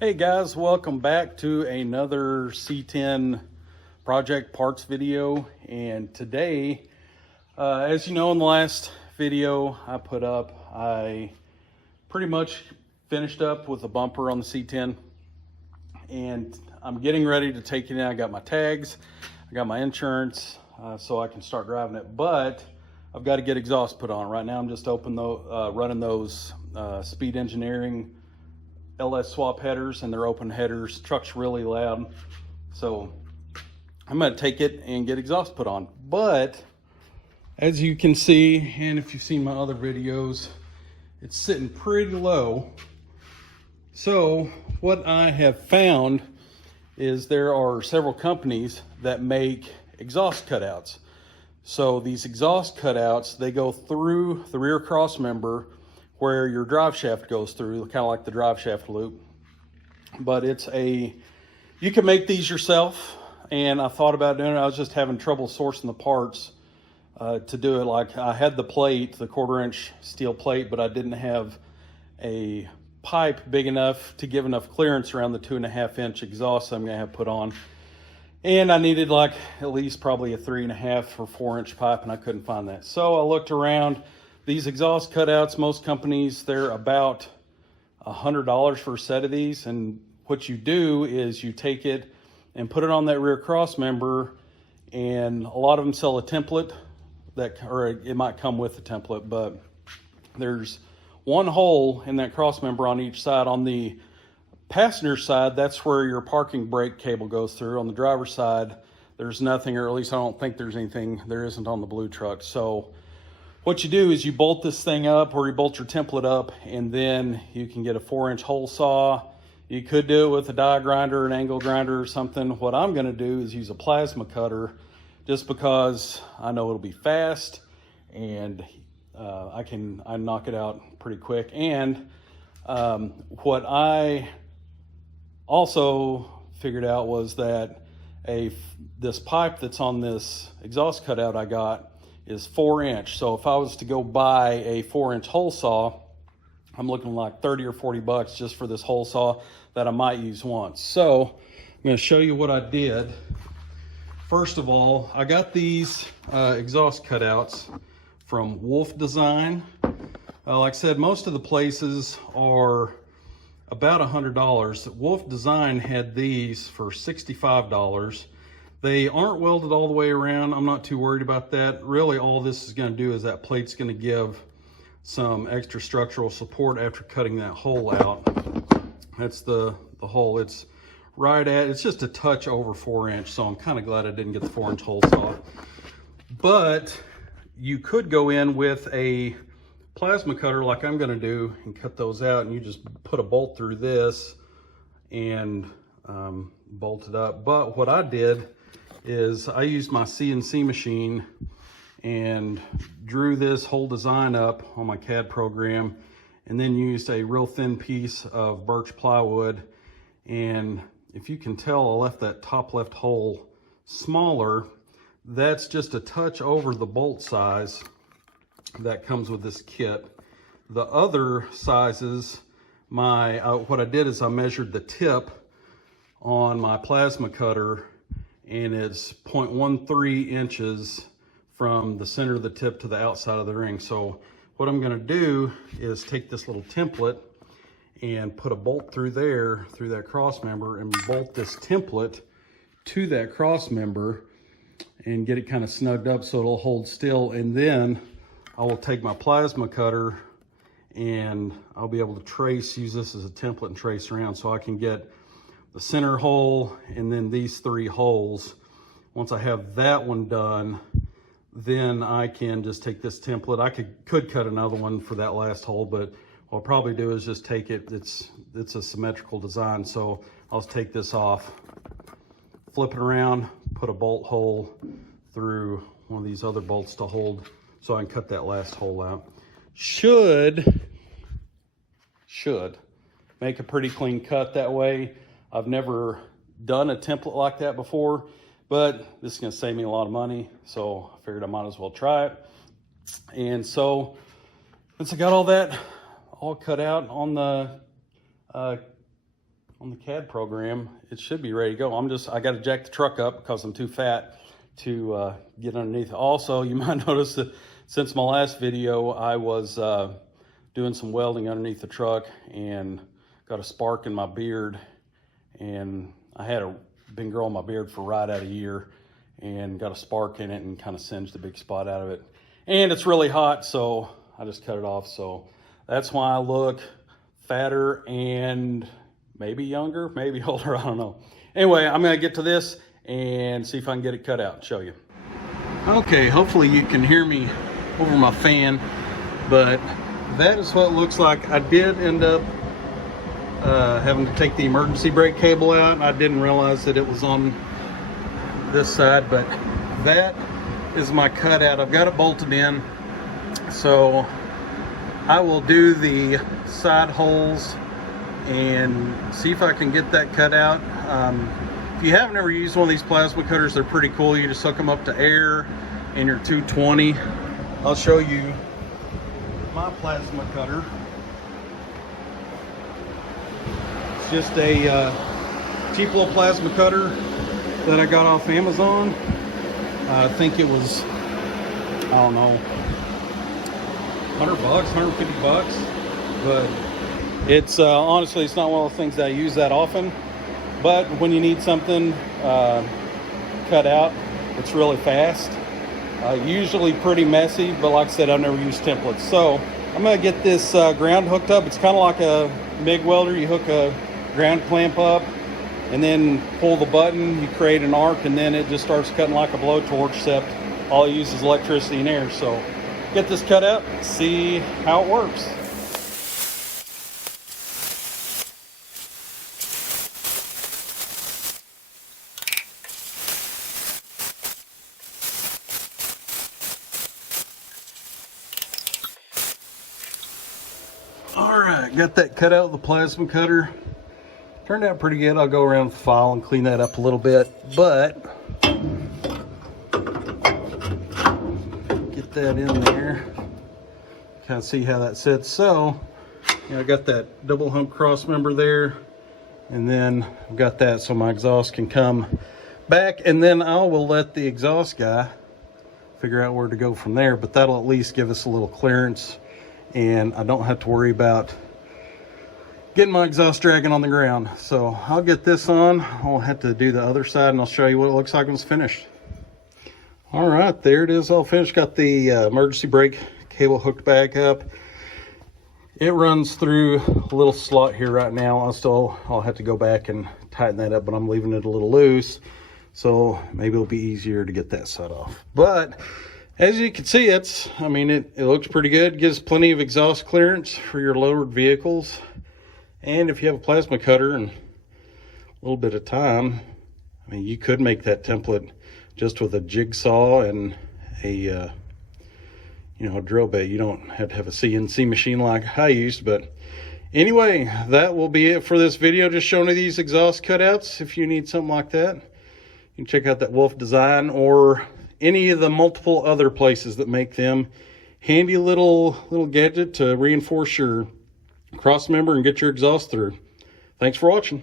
Hey guys, welcome back to another C10 project parts video. And today, as you know, in the last video I put up, I pretty much finished up with the bumper on the C10, and I'm getting ready to take it in. I got my tags, I got my insurance, so I can start driving it, but I've got to get exhaust put on. Right now I'm just running those Speed Engineering LS swap headers, and they're open headers. Truck's really loud, so I'm going to take it and get exhaust put on. But as you can see, and if you've seen my other videos, it's sitting pretty low. So what I have found is there are several companies that make exhaust cutouts. So these exhaust cutouts, they go through the rear cross member where your drive shaft goes through, kind of like the drive shaft loop. But you can make these yourself, and I thought about doing it. I was just having trouble sourcing the parts to do it. Like, I had the plate, the 1/4-inch steel plate, but I didn't have a pipe big enough to give enough clearance around the 2.5-inch exhaust I'm gonna have put on. And I needed like at least probably a 3.5 or 4-inch pipe, and I couldn't find that. So I looked around. These exhaust cutouts, most companies, they're about $100 for a set of these. And what you do is you take it and put it on that rear cross member, and a lot of them sell a template or it might come with a template, but there's one hole in that cross member on each side. On the passenger side, that's where your parking brake cable goes through. On the driver's side, there's nothing, or at least I don't think there's anything. There isn't on the blue truck. So what you do is you bolt this thing up, or you bolt your template up, and then you can get a 4-inch hole saw. You could do it with a die grinder, an angle grinder or something. What I'm gonna do is use a plasma cutter, just because I know it'll be fast, and I knock it out pretty quick. And what I also figured out was that this pipe that's on this exhaust cutout I got is 4-inch. So if I was to go buy a 4-inch hole saw, I'm looking like 30 or 40 bucks just for this hole saw that I might use once. So I'm going to show you what I did. First of all, I got these exhaust cutouts from Wolf Design. Like I said, most of the places are about $100. Wolf Design had these for $65. They aren't welded all the way around. I'm not too worried about that. Really, all this is going to do is that plate's going to give some extra structural support after cutting that hole out. That's the hole. It's just a touch over 4-inch, so I'm kind of glad I didn't get the 4-inch hole saw. But you could go in with a plasma cutter like I'm going to do and cut those out, and you just put a bolt through this and bolt it up. But what I did is I used my CNC machine and drew this whole design up on my CAD program, and then used a real thin piece of birch plywood. And if you can tell, I left that top left hole smaller. That's just a touch over the bolt size that comes with this kit. The other sizes, what I did is I measured the tip on my plasma cutter, and it's 0.13 inches from the center of the tip to the outside of the ring. So what I'm gonna do is take this little template and put a bolt through there, through that cross member, and bolt this template to that cross member and get it kind of snugged up so it'll hold still. And then I will take my plasma cutter and I'll be able to use this as a template and trace around, so I can get the center hole and then these 3 holes. Once I have that one done, then I can just take this template. I could cut another one for that last hole, but what I'll probably do is just take it. It's a symmetrical design, so I'll just take this off, flip it around, put a bolt hole through one of these other bolts to hold, so I can cut that last hole out. Should make a pretty clean cut that way. I've never done a template like that before, but this is going to save me a lot of money, so I figured I might as well try it. And so once I got all that all cut out on the on the CAD program, it should be ready to go. I got to jack the truck up because I'm too fat to get underneath. Also, you might notice that since my last video, I was doing some welding underneath the truck and got a spark in my beard, and I had been growing my beard for right at a year and got a spark in it and kind of singed a big spot out of it. And it's really hot, so I just cut it off. So that's why I look fatter and maybe younger, maybe older, I don't know. Anyway, I'm gonna get to this and see if I can get it cut out and show you. Okay, hopefully you can hear me over my fan, but that is what it looks like. I did end up having to take the emergency brake cable out, and I didn't realize that it was on this side, but that is my cutout. I've got it bolted in, so I will do the side holes and see if I can get that cut out. If you haven't ever used one of these plasma cutters, they're pretty cool. You just hook them up to air and your 220. I'll show you my plasma cutter. It's just a cheap little plasma cutter that I got off Amazon. I think it was, I don't know, 100 bucks, 150 bucks, but it's honestly, it's not one of the things that I use that often, but when you need something cut out, it's really fast. Usually pretty messy, but like I said, I've never used templates. So I'm gonna get this ground hooked up. It's kind of like a MIG welder. You hook a ground clamp up and then pull the button, you create an arc, and then it just starts cutting like a blowtorch, except all you use is electricity and air. So get this cut out, see how it works. All right, got that cut out with the plasma cutter. Turned out pretty good. I'll go around with the file and clean that up a little bit, but get that in there. Kind of see how that sits. So, you know, I got that double hump cross member there, and then I've got that so my exhaust can come back, and then I will let the exhaust guy figure out where to go from there, but that'll at least give us a little clearance, and I don't have to worry about getting my exhaust dragging on the ground. So I'll get this on. I'll have to do the other side, and I'll show you what it looks like when it's finished. All right, there it is, all finished. Got the emergency brake cable hooked back up. It runs through a little slot here right now. I'll have to go back and tighten that up, but I'm leaving it a little loose, so maybe it'll be easier to get that side off. But as you can see, it looks pretty good. Gives plenty of exhaust clearance for your lowered vehicles. And if you have a plasma cutter and a little bit of time, I mean, you could make that template just with a jigsaw and a drill bit. You don't have to have a CNC machine like I used. But anyway, that will be it for this video. Just showing you these exhaust cutouts. If you need something like that, you can check out that Wolf Design or any of the multiple other places that make them. Handy little gadget to reinforce your cross member and get your exhaust through. Thanks for watching.